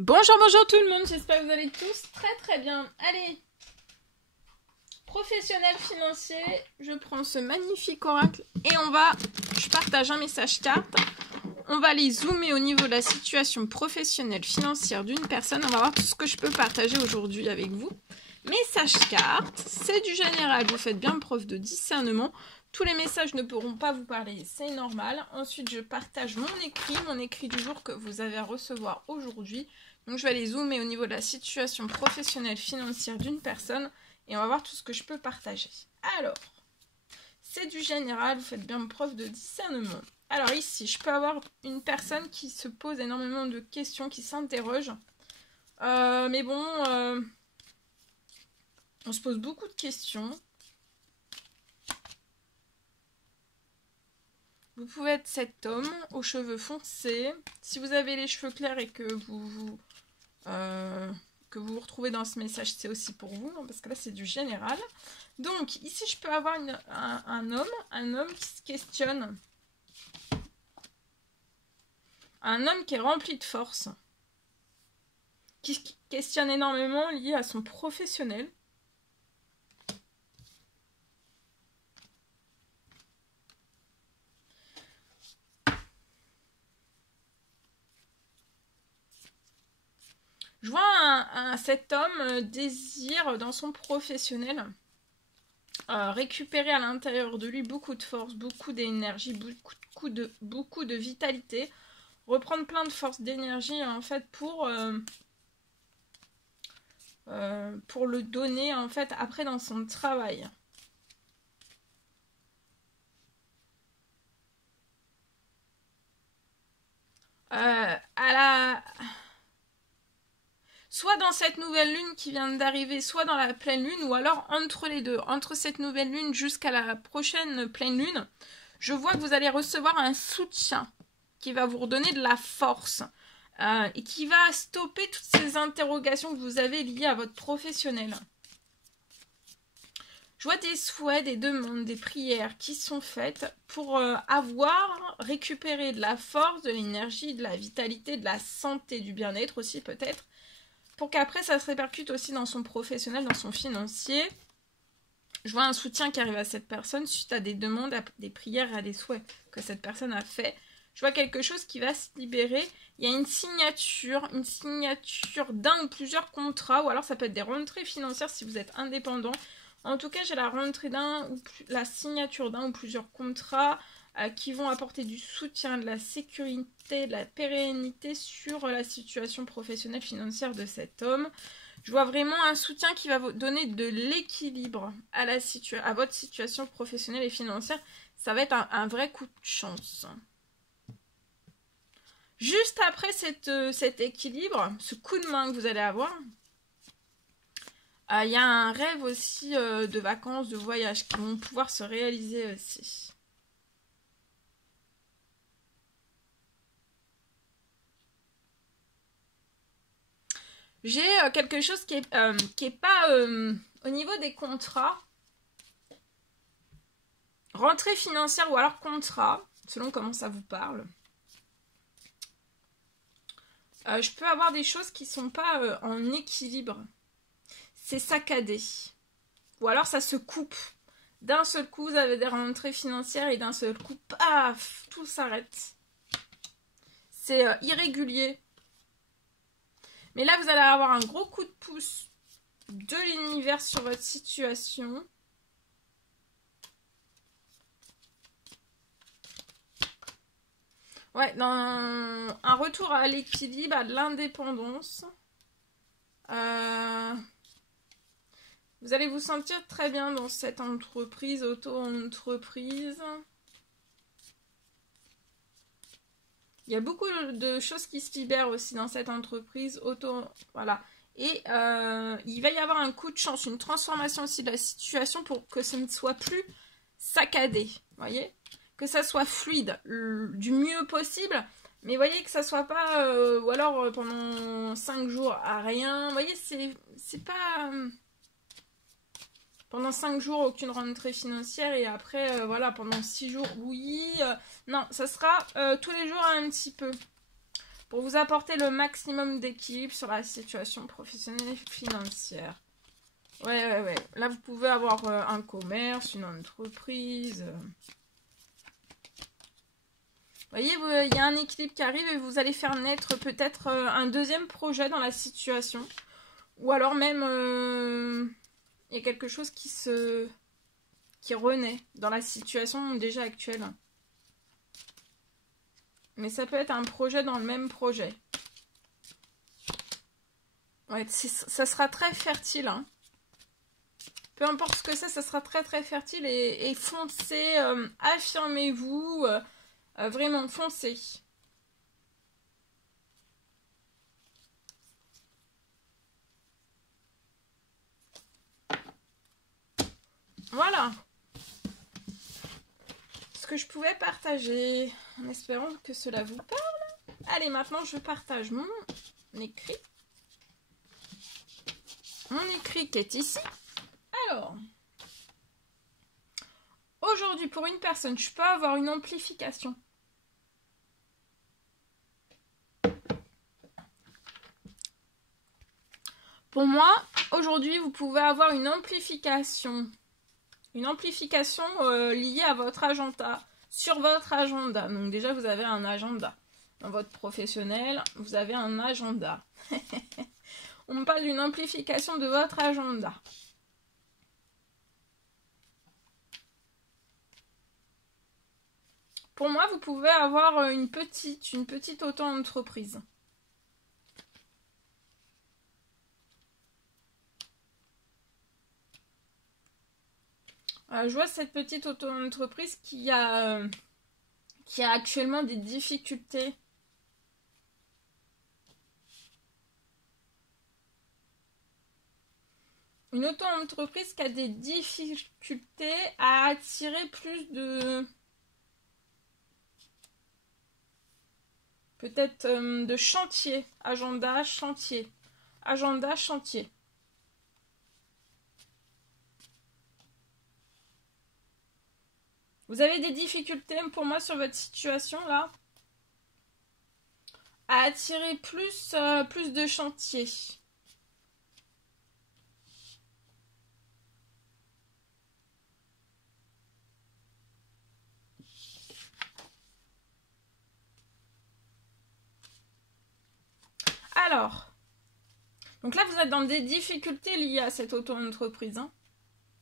Bonjour, bonjour tout le monde, j'espère que vous allez tous très bien. Allez, professionnel financier, je prends ce magnifique oracle et je partage un message carte. On va aller zoomer au niveau de la situation professionnelle financière d'une personne. On va voir tout ce que je peux partager aujourd'hui avec vous. Message carte, c'est du général, vous faites bien preuve de discernement. Tous les messages ne pourront pas vous parler, c'est normal. Ensuite, je partage mon écrit du jour que vous avez à recevoir aujourd'hui. Donc, je vais aller zoomer au niveau de la situation professionnelle financière d'une personne et on va voir tout ce que je peux partager. Alors, c'est du général, vous faites bien preuve de discernement. Alors ici, je peux avoir une personne qui se pose énormément de questions, qui s'interroge. Mais bon, on se pose beaucoup de questions. Vous pouvez être cet homme aux cheveux foncés. Si vous avez les cheveux clairs et que vous vous retrouvez dans ce message, c'est aussi pour vous, hein, parce que là c'est du général. Donc ici je peux avoir un homme qui se questionne. Un homme qui est rempli de force. Qui se questionne énormément lié à son professionnel. Je vois cet homme désire dans son professionnel récupérer à l'intérieur de lui beaucoup de force, beaucoup d'énergie, beaucoup de vitalité, reprendre plein de force d'énergie en fait pour le donner en fait après dans son travail. Soit dans cette nouvelle lune qui vient d'arriver, soit dans la pleine lune, ou alors entre les deux, entre cette nouvelle lune jusqu'à la prochaine pleine lune, je vois que vous allez recevoir un soutien qui va vous redonner de la force et qui va stopper toutes ces interrogations que vous avez liées à votre professionnel. Je vois des souhaits, des demandes, des prières qui sont faites pour récupérer de la force, de l'énergie, de la vitalité, de la santé, du bien-être aussi peut-être, pour qu'après ça se répercute aussi dans son professionnel, dans son financier. Je vois un soutien qui arrive à cette personne suite à des demandes, à des prières, à des souhaits que cette personne a fait. Je vois quelque chose qui va se libérer. Il y a une signature d'un ou plusieurs contrats, ou alors ça peut être des rentrées financières si vous êtes indépendant. En tout cas, j'ai la signature d'un ou plusieurs contrats qui vont apporter du soutien, de la sécurité, de la pérennité sur la situation professionnelle financière de cet homme. Je vois vraiment un soutien qui va vous donner de l'équilibre à votre situation professionnelle et financière. Ça va être un vrai coup de chance. Juste après cet équilibre, ce coup de main que vous allez avoir, il y a un rêve aussi de vacances, de voyage qui vont pouvoir se réaliser aussi. J'ai quelque chose qui est pas au niveau des contrats. Rentrée financière ou alors contrat, selon comment ça vous parle. Je peux avoir des choses qui sont pas en équilibre. C'est saccadé. Ou alors ça se coupe. D'un seul coup, vous avez des rentrées financières et d'un seul coup, paf, tout s'arrête. C'est irrégulier. Mais là, vous allez avoir un gros coup de pouce de l'univers sur votre situation. Ouais, dans un retour à l'équilibre, à l'indépendance. Vous allez vous sentir très bien dans cette entreprise, auto-entreprise. Il y a beaucoup de choses qui se libèrent aussi dans cette entreprise, voilà. Et il va y avoir un coup de chance, une transformation aussi de la situation pour que ce ne soit plus saccadé, voyez, que ça soit fluide, du mieux possible, mais voyez que ça soit pas, ou alors pendant 5 jours à rien, voyez, c'est pas... pendant 5 jours, aucune rentrée financière. Et après, voilà, pendant 6 jours, oui. Non, ça sera tous les jours un petit peu. pour vous apporter le maximum d'équilibre sur la situation professionnelle et financière. Ouais. Là, vous pouvez avoir un commerce, une entreprise. Vous voyez, il y a un équilibre qui arrive et vous allez faire naître peut-être un deuxième projet dans la situation. Ou alors même, il y a quelque chose qui renaît dans la situation déjà actuelle. Mais ça peut être un projet dans le même projet. Ouais, ça sera très fertile. Hein. Peu importe ce que c'est, ça sera très très fertile. Et foncez, affirmez-vous, vraiment foncez. Voilà. Ce que je pouvais partager, en espérant que cela vous parle. Allez, maintenant je partage mon écrit. Mon écrit qui est ici. Alors, aujourd'hui pour une personne, je peux avoir une amplification. Pour moi, aujourd'hui, vous pouvez avoir une amplification. Une amplification liée à votre agenda, sur votre agenda. Donc déjà, vous avez un agenda. Dans votre professionnel, vous avez un agenda. On me parle d'une amplification de votre agenda. Pour moi, vous pouvez avoir une petite auto-entreprise. Je vois cette petite auto-entreprise qui a actuellement des difficultés. Une auto-entreprise qui a des difficultés à attirer plus de... Peut-être de chantier. Agenda, chantier. Agenda, chantier. Vous avez des difficultés pour moi sur votre situation là à attirer plus de chantiers. Alors, donc là vous êtes dans des difficultés liées à cette auto-entreprise. Hein.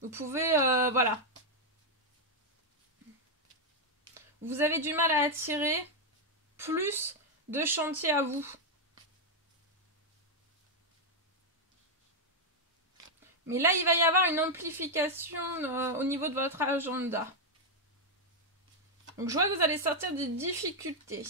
Vous pouvez, voilà. Vous avez du mal à attirer plus de chantiers à vous. Mais là, il va y avoir une amplification au niveau de votre agenda. Donc, je vois que vous allez sortir des difficultés.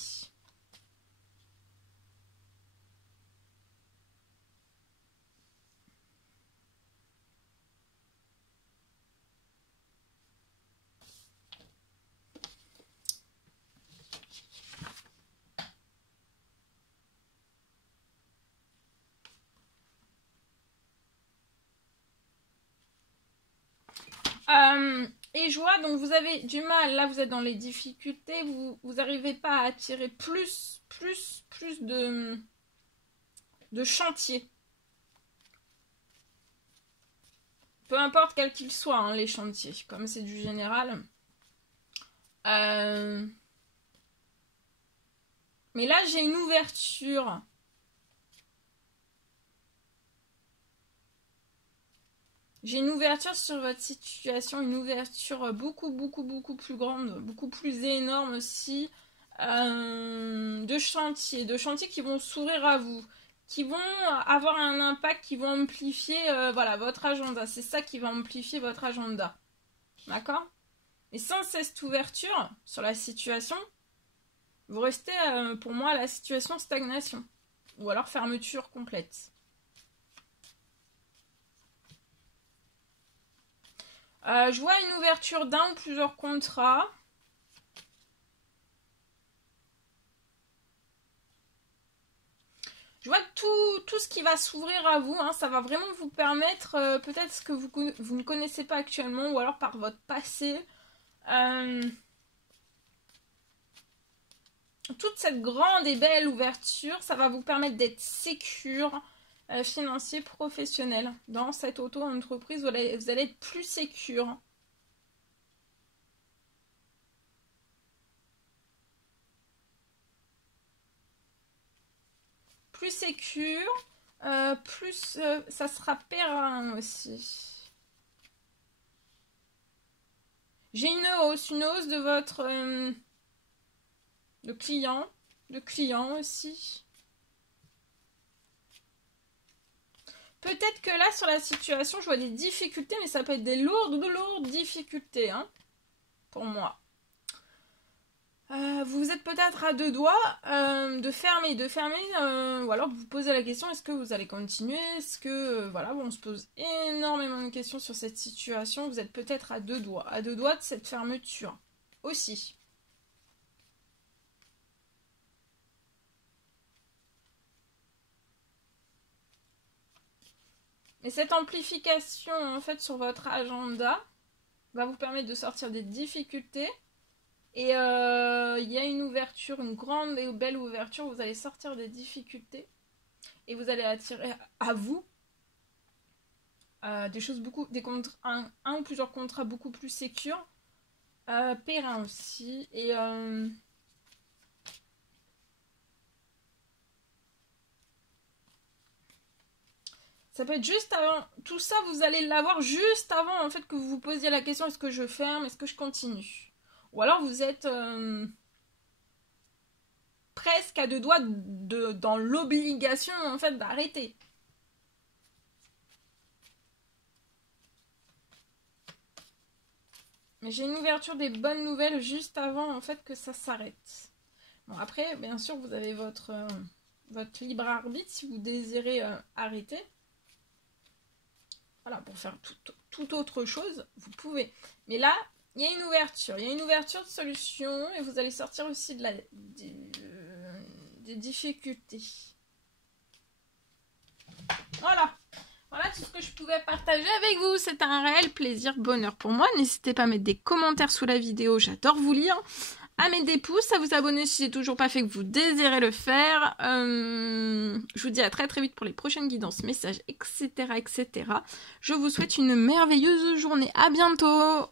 Et je vois, donc vous avez du mal, là vous êtes dans les difficultés, vous n'arrivez pas à attirer plus de chantiers. Peu importe quel qu'il soit, hein, les chantiers, comme c'est du général. Mais là j'ai une ouverture. J'ai une ouverture sur votre situation, une ouverture beaucoup plus grande, beaucoup plus énorme aussi, de chantiers qui vont s'ouvrir à vous, qui vont avoir un impact, qui vont amplifier voilà, votre agenda. C'est ça qui va amplifier votre agenda. D'accord? Et sans cette ouverture sur la situation, vous restez pour moi à la situation stagnation, ou alors fermeture complète. Je vois une ouverture d'un ou plusieurs contrats. Je vois tout ce qui va s'ouvrir à vous. Hein, ça va vraiment vous permettre, peut-être ce que vous ne connaissez pas actuellement, ou alors par votre passé. toute cette grande et belle ouverture, ça va vous permettre d'être sécure, financier, professionnel. Dans cette auto-entreprise, vous allez être plus sécure. Plus sécure, plus ça sera périn aussi. J'ai une hausse de votre de client aussi. Peut-être que là, sur la situation, je vois des difficultés, mais ça peut être des lourdes difficultés, hein, pour moi. Vous êtes peut-être à deux doigts de fermer, ou alors vous posez la question, est-ce que vous allez continuer? Est-ce que, voilà, bon, on se pose énormément de questions sur cette situation. Vous êtes peut-être à deux doigts de cette fermeture aussi. Et cette amplification, en fait, sur votre agenda va vous permettre de sortir des difficultés. Et il y a une ouverture, une grande et belle ouverture. Vous allez sortir des difficultés. Et vous allez attirer à vous des choses des contrats, un ou plusieurs contrats beaucoup plus sécures. Périn aussi. Et ça peut être juste avant. Tout ça, vous allez l'avoir juste avant, en fait, que vous vous posiez la question, est-ce que je ferme, est-ce que je continue? Ou alors vous êtes presque à deux doigts dans l'obligation, en fait, d'arrêter. Mais j'ai une ouverture des bonnes nouvelles juste avant, en fait, que ça s'arrête. Bon, après, bien sûr, vous avez votre libre arbitre si vous désirez arrêter. Voilà, pour faire toute autre chose, vous pouvez. Mais là, il y a une ouverture. Il y a une ouverture de solution et vous allez sortir aussi des difficultés. Voilà. Voilà tout ce que je pouvais partager avec vous. C'est un réel plaisir, bonheur pour moi. N'hésitez pas à mettre des commentaires sous la vidéo. J'adore vous lire. À mettre des pouces, à vous abonner si c'est toujours pas fait que vous désirez le faire. Je vous dis à très vite pour les prochaines guidances, messages, etc. Je vous souhaite une merveilleuse journée. À bientôt!